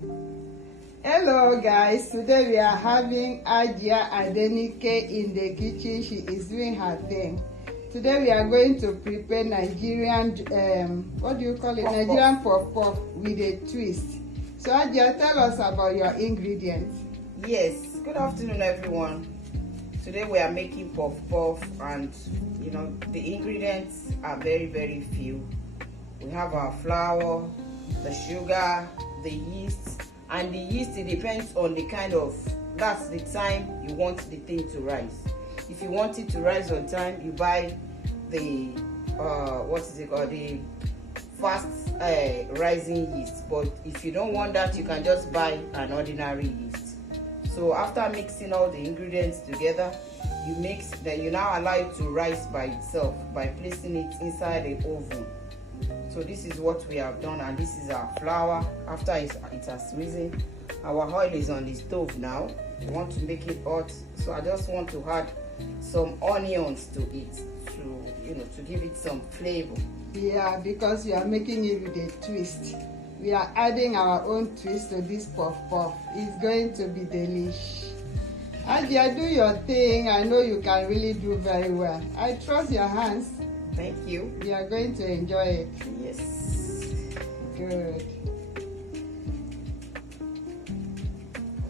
Hello guys, today we are having Ajia Adenike in the kitchen. She is doing her thing. Today we are going to prepare Nigerian, what do you call it? Nigerian puff puff with a twist. So Ajia, tell us about your ingredients. Yes, good afternoon everyone. Today we are making puff puff, and you know the ingredients are very few. We have our flour, the sugar, the yeast, and the yeast, it depends on the kind of, that's the time you want the thing to rise. If you want it to rise on time, you buy the what is it called, the fast rising yeast. But if you don't want that, you can just buy an ordinary yeast. So after mixing all the ingredients together, you mix, then you now allow it to rise by itself by placing it inside the oven. So this is what we have done, and this is our flour. After it has risen, our oil is on the stove now. We want to make it hot, so I just want to add some onions to it to give it some flavor. Yeah, because you are making it with a twist. We are adding our own twist to this puff puff. It's going to be delish. Ajia, do your thing. I know you can really do very well. I trust your hands. Thank you. You are going to enjoy it. Yes. Good.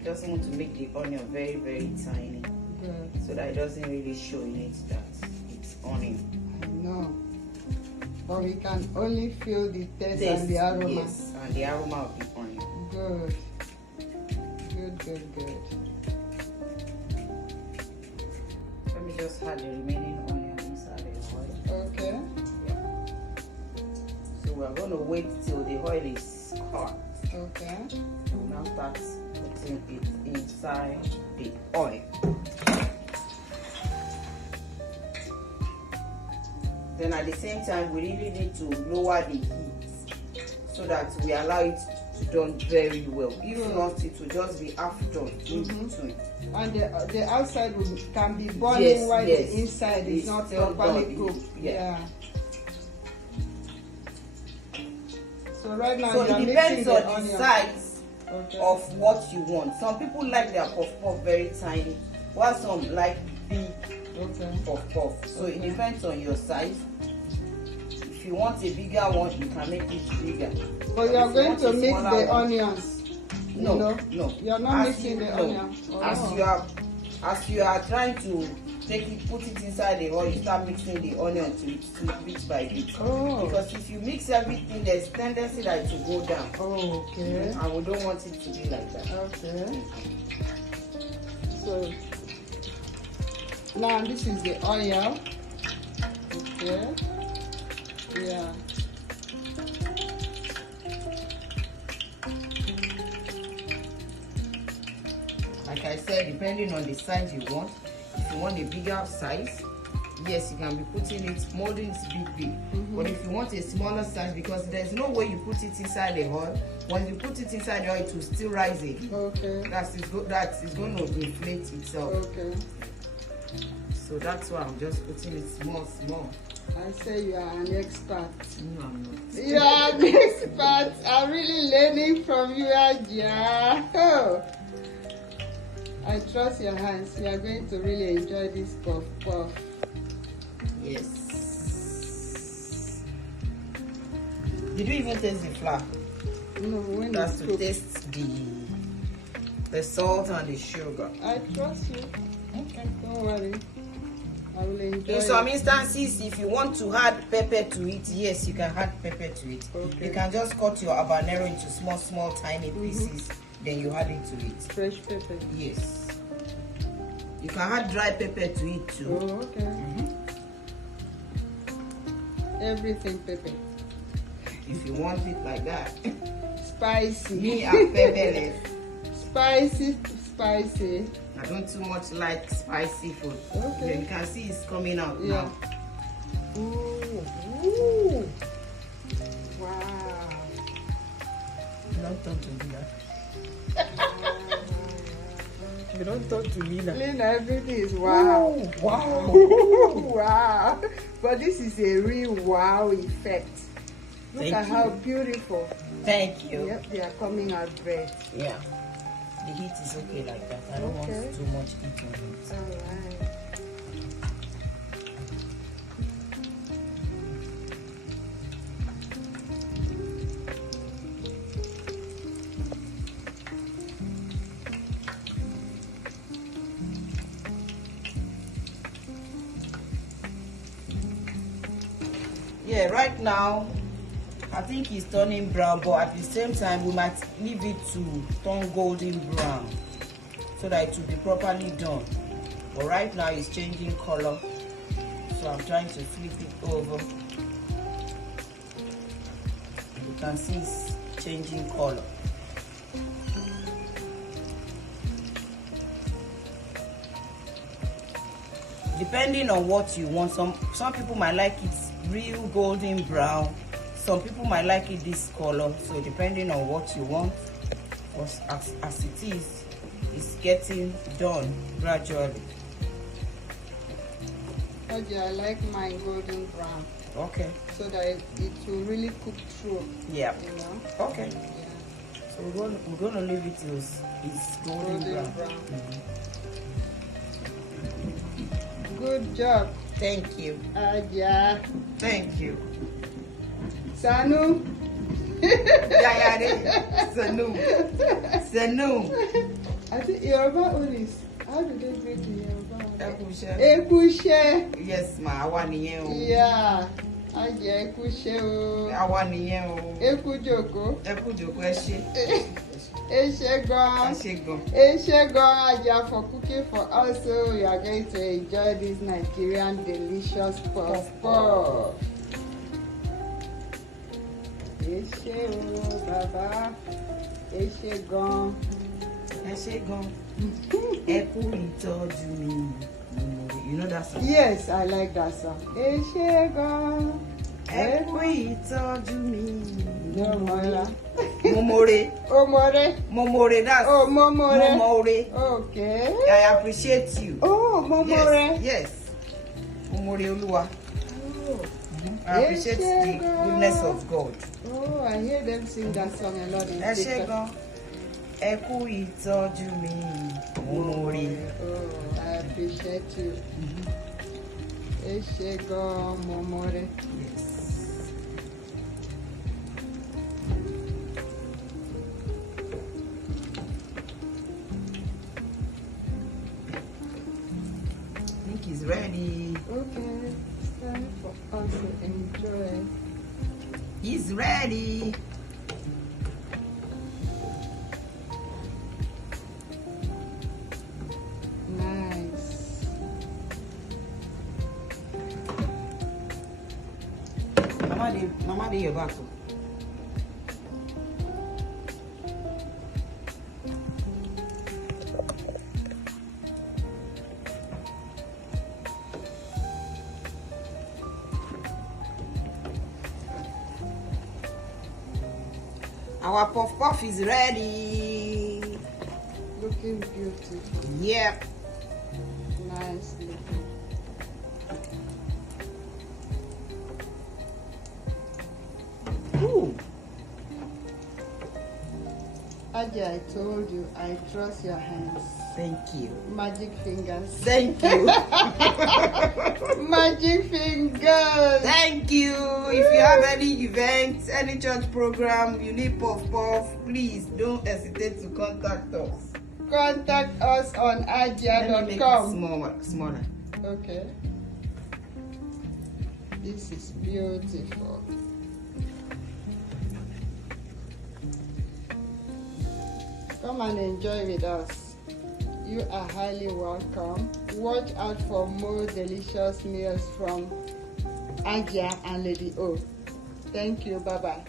I just want to make the onion very tiny. Good. So that it doesn't really show in it that it's onion. I know. But we can only feel the taste and the aroma. Yes, and the aroma of the onion. Good. Good. Let me just add the remaining onion inside the oil. Okay. So we're going to wait till the oil is hot. Okay. We'll now start putting it inside the oil. Then at the same time, we really need to lower the heat so that we allow it to done very well. If not, it will just be half done in between. And the outside can be burning while the inside is not properly cooked. Yeah. So right now so you it are depends mixing on the the onion. size of what you want. Some people like their puff puff very tiny, while some like big puff puff. So it depends on your size. If you want a bigger one, you can make it bigger. But you are going to mix the onions. No. You are not mixing the onion. As you are trying to put it inside the oil, you start mixing the onion to bit by bit. Oh. Because if you mix everything, there's tendency that it will go down. Oh, okay. And we don't want it to be like that. Okay. So now this is the oil. Okay. Yeah. Like I said, depending on the size you want. If you want a bigger size, yes, you can be putting it, molding it big. But if you want a smaller size, because there's no way you put it inside the oil, when you put it inside the oil, it will still rise again. Okay. That is going to inflate itself. Okay. So that's why I'm just putting it small. I say you are an expert. No, I'm not. You are an expert. I'm really learning from you, Ajia. Oh. I trust your hands. You are going to really enjoy this puff puff. Yes. Did you even taste the flour? No, when That's it's to cooked. taste the salt and the sugar. I trust you. Okay. Don't worry. I will enjoy In some it. instances, if you want to add pepper to it, yes, you can add pepper to it. Okay. You can just cut your habanero into small, tiny pieces, then you add it to it. Fresh pepper. Yes. You can add dry pepper to it too. Oh, okay. Everything pepper. If you want it like that. Spicy. Me, I'm pepperless. Spicy. I don't too much like spicy food. Okay. Yeah, you can see it's coming out now. Ooh. Wow. Don't talk to me now. You don't talk to Lena. Lena, everything is wow. Wow. Wow. But this is a real wow effect. Look at how beautiful. Thank you. Yep, they are coming out red. Yeah. The heat is okay like that. I don't want too much heat on it. Alright. Yeah, right now I think it's turning brown, but at the same time we might leave it to turn golden brown so that it will be properly done. But right now it's changing color, so I'm trying to flip it over. You can see it's changing color. Depending on what you want, some people might like it real golden brown, some people might like it this color, so depending on what you want. As it is, it's getting done gradually. Okay, I like mine golden brown. Okay. So that it will really cook through. Yeah. You know? Okay. Yeah. So we're gonna leave it till it's golden brown. Good job. Thank you. Aja. Thank you. Sanu. Sanu. I think Yoruba is. How do they greet in Yoruba? Ekushe. Ekushe. Yes, ma. Awa niyen o. Yeah. Aja ekushe o. Awa niyen o. Ekujoko. Ekujoko ẹ ṣé. Eshegon. Eshegon. Eshegon Aja for cooking for us. So we are going to enjoy this Nigerian delicious puff puff. Eshe o baba. Eshegon. Eshegon. Ẹ kú ìtọ́jú mi. You know that song? Yes, I like that song. Eshegon. Ẹ kú ìtọ́jú mi. No more. Momore. Omore. Momore, that's Momore. Momore. Okay. I appreciate you. Oh, Momore. Yes. Momore Oluwa. Oh. I appreciate the goodness of God. Oh, I hear them sing that song a lot in Eshegon. Ẹ kú ìtọ́jú mi. Momore. Oh, I appreciate you. Eshegon Momore. Yes. I think he's ready. Okay, it's time for us to enjoy. He's ready. Nice. Mama, your back. Our puff puff is ready. Looking beautiful. Yep. Nice looking. Ooh. Aja, I told you, I trust your hands. Thank you. Magic fingers. Thank you. Magic fingers. Thank you. If you have any events, any church program, you need puff puff, please don't hesitate to contact us. Contact us on Let me make it aja.com. smaller. Okay. This is beautiful. Come and enjoy with us. You are highly welcome. Watch out for more delicious meals from Aja and Lady O. Thank you. Bye-bye.